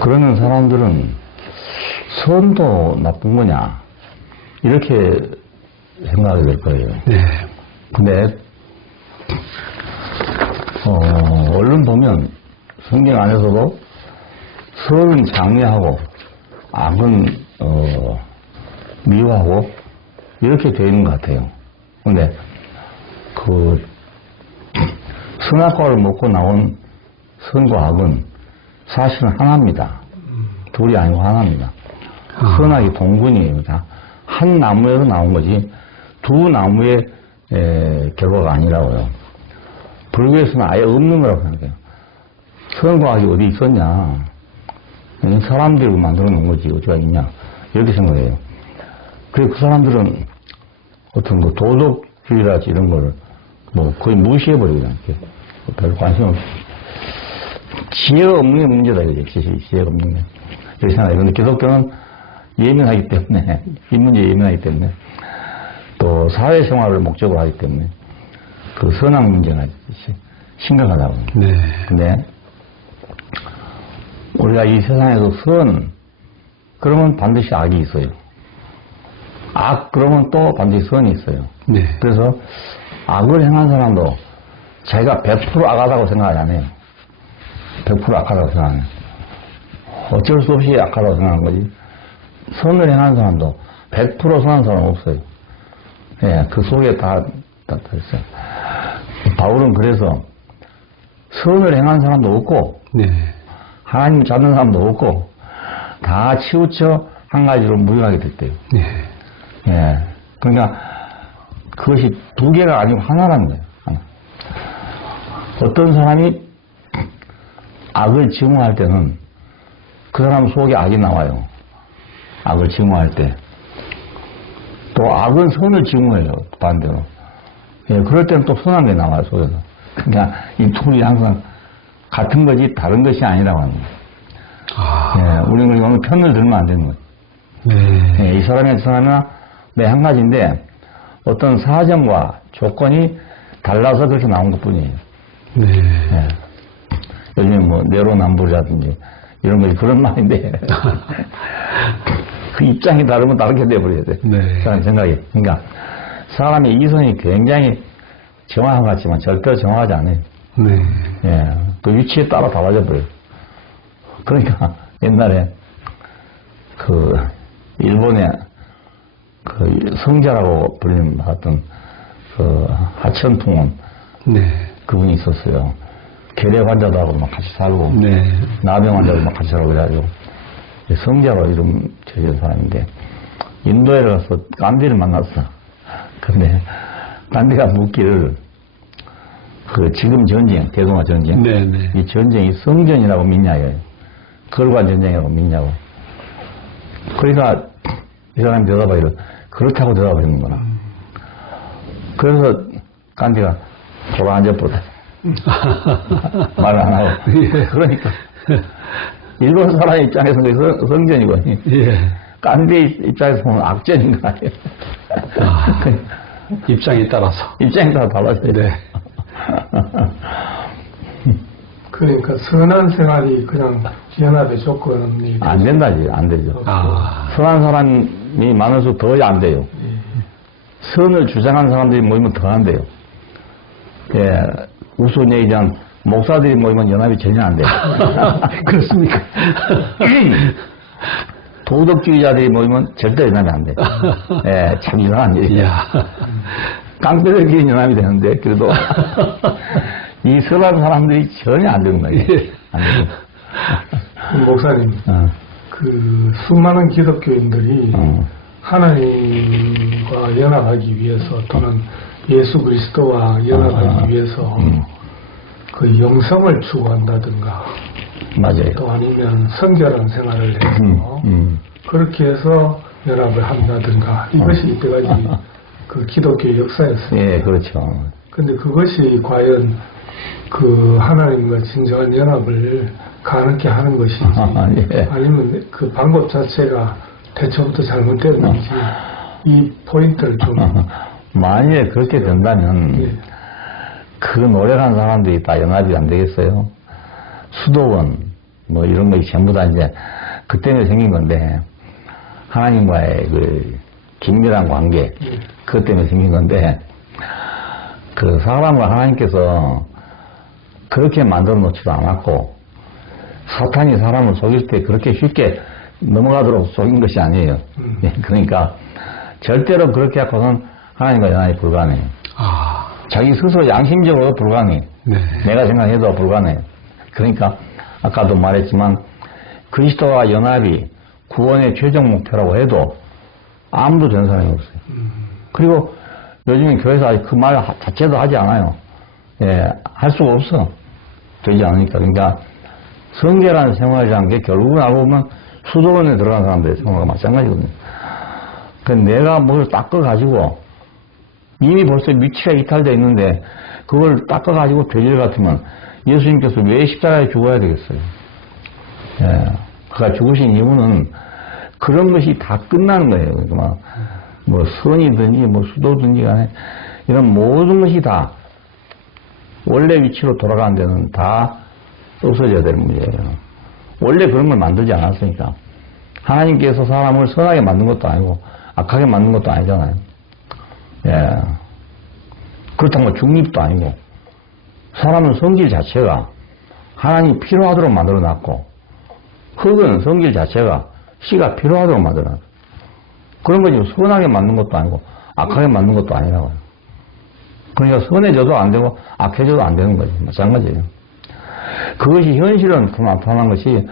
그러는 사람들은 선도 나쁜 거냐 이렇게 생각이 될 거예요. 네. 근데 얼른 보면 성경 안에서도 선은 장려하고 악은 미워하고 이렇게 되어 있는 것 같아요. 근데 그 선악과를 먹고 나온 선과 악은 사실은 하나입니다. 둘이 아니고 하나입니다. 선악이 동분이에요. 다 한 나무에서 나온 거지 두 나무의 결과가 아니라고요. 불교에서는 아예 없는 거라고 생각해요. 선과 악이 어디 있었냐? 사람들이 만들어 놓은 거지 어디가 있냐? 이렇게 생각해요. 그래서 그 사람들은 어떤 그 도덕주의라든지 이런 거를 뭐 거의 무시해버리고 별 관심 없이 지혜가 없는 게 문제다 이거지. 지혜가 없는 게 이렇게 생각해요. 그런데 기독교는 예민하기 때문에 이 문제에 예민하기 때문에 또 사회생활을 목적으로 하기 때문에 그 선악 문제가 심각하다고. 네. 근데 우리가 이 세상에서 선 그러면 반드시 악이 있어요. 악 그러면 또 반드시 선이 있어요. 네. 그래서 악을 행한 사람도 자기가 100% 악하다고 생각 안 해요. 100% 악하다고 생각 안 해요. 어쩔 수 없이 악하다고 생각하는 거지. 선을 행한 사람도 100% 선한 사람은 없어요. 예, 그 속에 다 있어요. 바울은 그래서 선을 행한 사람도 없고, 네. 하나님 잡는 사람도 없고, 다 치우쳐 한 가지로 무용하게 됐대요. 네. 예. 그러니까 그것이 두 개가 아니고 하나라는 거예요. 하나. 어떤 사람이 악을 증오할 때는 그 사람 속에 악이 나와요. 악을 증오할 때. 또 악은 선을 증오해요. 반대로. 예, 그럴 때는 또 선한 게 나와요, 속에서. 그러니까 이 둘이 항상 같은 거지 다른 것이 아니라고 하는 거예요. 예, 우리는 그리고 편을 들면 안 되는 거예요. 네. 예, 이 사람이나 저 사람이나 매 한 가지인데 어떤 사정과 조건이 달라서 그렇게 나온 것 뿐이에요. 네. 예. 요즘에 뭐 내로남불이라든지 이런 것이 그런 말인데 그 입장이 다르면 다르게 돼버려야 돼. 네. 저는 생각이. 그러니까 사람의 이성이 굉장히 정확한 것 같지만 절대로 정확하지 않아요. 네. 예. 그 위치에 따라 달라져 버려요. 그러니까 옛날에 그 일본의 그 성자라고 불리는 어떤 그 하천풍원 네. 그분이 있었어요. 계래 환자들하고 막 같이 살고 네. 나병 환자도 막 같이 살고 그래가지고 성자로 이름 지어진 사람인데 인도에 가서 간디를 만났어. 근데 간디가 묻기를 그 지금 전쟁, 대동아 전쟁, 네. 네. 이 전쟁이 성전이라고 믿냐요. 걸관 전쟁이라고 믿냐고. 그러니까 이 사람이 대답하기를 그렇다고 대답하는 거나. 그래서 간디가 돌아앉아버렸다. 말을 안 하고. 예. 그러니까 일본 사람 입장에서는 그게 성전이고 예. 간디 입장에서 보면 악전인 거 아니에요. 아, 입장에 따라서. 입장에 따라 달라져요. 네. 그러니까 선한 생활이 그냥 연합의 조건이 안 된다지, 안 되죠. 아. 선한 사람이 많을수록 더 안 돼요. 선을 주장하는 사람들이 모이면 더 안 돼요. 예, 우스운 얘기지만 목사들이 모이면 연합이 전혀 안 돼요. 그렇습니까? 도덕주의자들이 모이면 절대 연합이 안 돼요. 예, 참 이상한 일이에요. 깡패들끼리 연합이 되는데 그래도 이 선한 사람들이 전혀 안 되는 거예요. 안 돼요. 목사님, 그 수많은 기독교인들이 하나님과 연합하기 위해서 또는 예수 그리스도와 연합하기 위해서 그 영성을 추구한다든가 맞아요. 또 아니면 성결한 생활을 해서 그렇게 해서 연합을 한다든가 이것이 이때까지 그 기독교 역사였어요. 예, 그렇죠. 근데 그것이 과연 그 하나님과 진정한 연합을 가능케 하는 것인지 예. 아니면 그 방법 자체가 대처부터 잘못됐는지 이 포인트를 좀 만약에 그렇게 된다면 예. 그 노력한 사람들이 다 연합이 안 되겠어요? 수도원, 뭐 이런 것이 전부 다 이제 그 때문에 생긴 건데, 하나님과의 그 긴밀한 관계, 그것 때문에 생긴 건데, 그 사람을 하나님께서 그렇게 만들어 놓지도 않았고, 사탄이 사람을 속일 때 그렇게 쉽게 넘어가도록 속인 것이 아니에요. 그러니까 절대로 그렇게 하고는 하나님과 연합이 불가능해요. 자기 스스로 양심적으로 불가능해요. 네. 내가 생각해도 불가능해요. 그러니까 아까도 말했지만 그리스도와 연합이 구원의 최종 목표라고 해도 아무도 된 사람이 없어요. 그리고 요즘에 교회에서 아직 그 말 자체도 하지 않아요. 예, 할 수가 없어. 되지 않으니까. 그러니까 성결한 생활이라는 게 결국은 알고 보면 수도원에 들어간 사람들의 생활과 마찬가지거든요. 그 내가 뭘 닦아가지고 이미 벌써 위치가 이탈되어 있는데 그걸 닦아가지고 되질 같으면 예수님께서 왜 십자가에 죽어야 되겠어요? 예, 그가 죽으신 이유는 그런 것이 다 끝나는 거예요. 그러니까 뭐 선이든지 뭐 수도든지 간에 이런 모든 것이 다 원래 위치로 돌아가는 데는 다 없어져야 될 문제예요. 원래 그런 걸 만들지 않았으니까. 하나님께서 사람을 선하게 만든 것도 아니고 악하게 만든 것도 아니잖아요. 예. 그렇다고 중립도 아니고 사람은 성질 자체가 하나님이 필요하도록 만들어놨고 흙은 성질 자체가 씨가 필요하도록 만들어놨고 그런 거지 선하게 만든 것도 아니고 악하게 만든 것도 아니라고요. 그러니까 선해져도 안 되고 악해져도 안 되는 거지. 마찬가지예요. 그것이 현실은 나타난 것이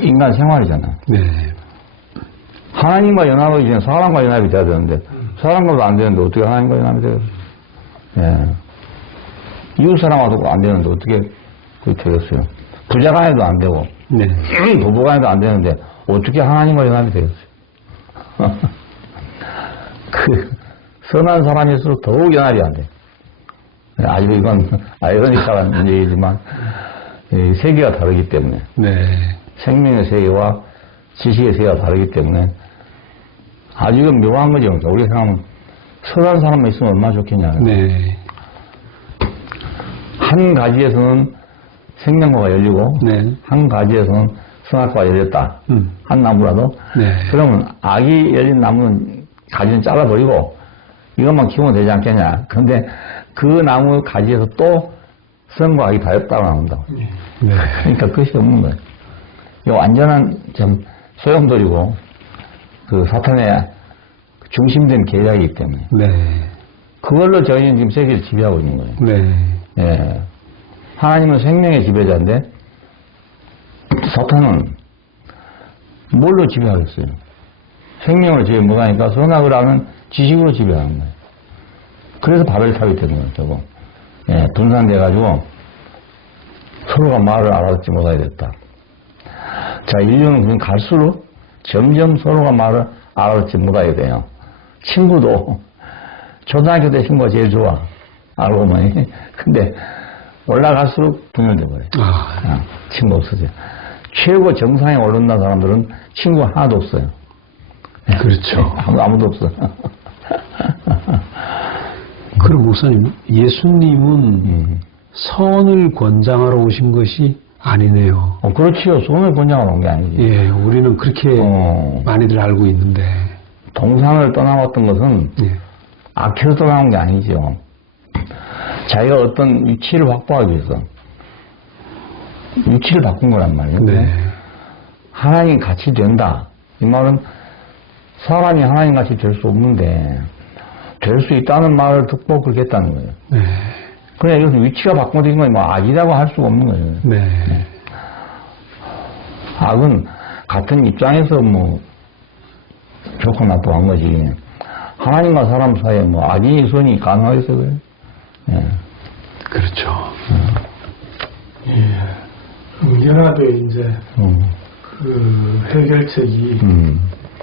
인간 생활이잖아요. 네. 하나님과 연합하기 전에 사람과 연합이 돼야 되는데 사람과도 안 되는데 어떻게 하나님과 연합이 되겠어요? 예. 이웃 사람하고도 안 되는데 어떻게 그렇게 되겠어요? 부자 간에도 안 되고 네. 부부 간에도 안 되는데 어떻게 하나님과 연합이 되겠어요? 그 선한 사람일수록 더욱 연합이 안 돼. 아주 이건 아이러니컬한 문제이지만 세계가 다르기 때문에 네. 생명의 세계와 지식의 세계가 다르기 때문에 아주 이건 묘한 거죠. 우리가 생각하면 선한 사람만 있으면 얼마나 좋겠냐. 네. 한 가지에서는 생명과가 열리고 네. 한 가지에서는 선악과가 열렸다. 한 나무라도. 네. 그러면 악이 열린 나무는 가지는 잘라버리고 이것만 키우면 되지 않겠냐. 그런데 그 나무 가지에서 또 선과 악이 다였다고 나온다고. 네. 그러니까 그것이 없는 거예요. 이 완전한 좀 소용돌이고 그 사탄의 중심된 계략이기 때문에. 네. 그걸로 저희는 지금 세계를 지배하고 있는 거예요. 네. 예. 하나님은 생명의 지배자인데 사탄은 뭘로 지배하겠어요? 생명을 지배 못하니까 선악을 아는 지식으로 지배하는 거예요. 그래서 바벨탑이 되는 거예요. 결국. 예, 분산돼가지고 서로가 말을 알아듣지 못하게 됐다. 자, 인류는 그냥 갈수록 점점 서로가 말을 알아듣지 못하게 돼요. 친구도 초등학교 때 친구가 제일 좋아. 알고 보니. 근데 올라갈수록 분열돼버려요. 친구 없어져. 최고 정상에 오른다는 사람들은 친구 하나도 없어요. 그렇죠. 아무도 없어. 그럼 목사님, 예수님은 선을 권장하러 오신 것이 아니네요. 그렇지요. 선을 권장하러 온 게 아니지. 예, 우리는 그렇게 많이들 알고 있는데. 동산을 떠나왔던 것은 예. 악해서 떠나온 게 아니죠. 자기가 어떤 위치를 확보하기 위해서 위치를 바꾼 거란 말이에요. 네. 하나님 같이 된다. 이 말은 사람이 하나님 같이 될 수 없는데 될 수 있다는 말을 듣고 그렇게 했다는 거예요. 네. 그래 여기서 위치가 바꿔진 건 뭐 악이라고 할 수가 없는 거예요. 네. 악은 같은 입장에서 뭐 좋고 나쁘고 한 거지. 하나님과 사람 사이에 뭐 악이 선이 가능하겠어요? 그래? 예. 그렇죠. 예. 연합의 이제 그 해결책이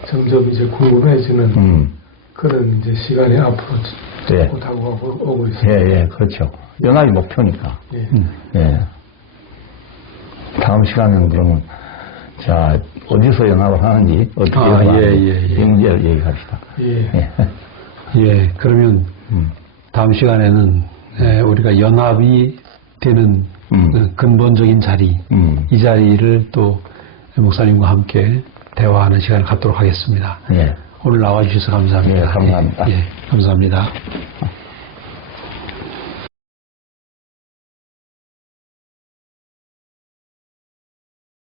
점점 이제 궁금해지는 그런 이제 시간이 앞으로 네. 오고 있습니다. 예, 예, 그렇죠. 연합이 목표니까. 예. 예. 다음 시간에는 그러면 자 어디서 연합을 하는지 어떻게 연합하는지 이 문제를 얘기합시다. 예. 예. 그러면 다음 시간에는 우리가 연합이 되는 그 근본적인 자리, 이 자리를 또 목사님과 함께 대화하는 시간을 갖도록 하겠습니다. 예. 오늘 나와주셔서 감사합니다. 예, 감사합니다. 예, 감사합니다.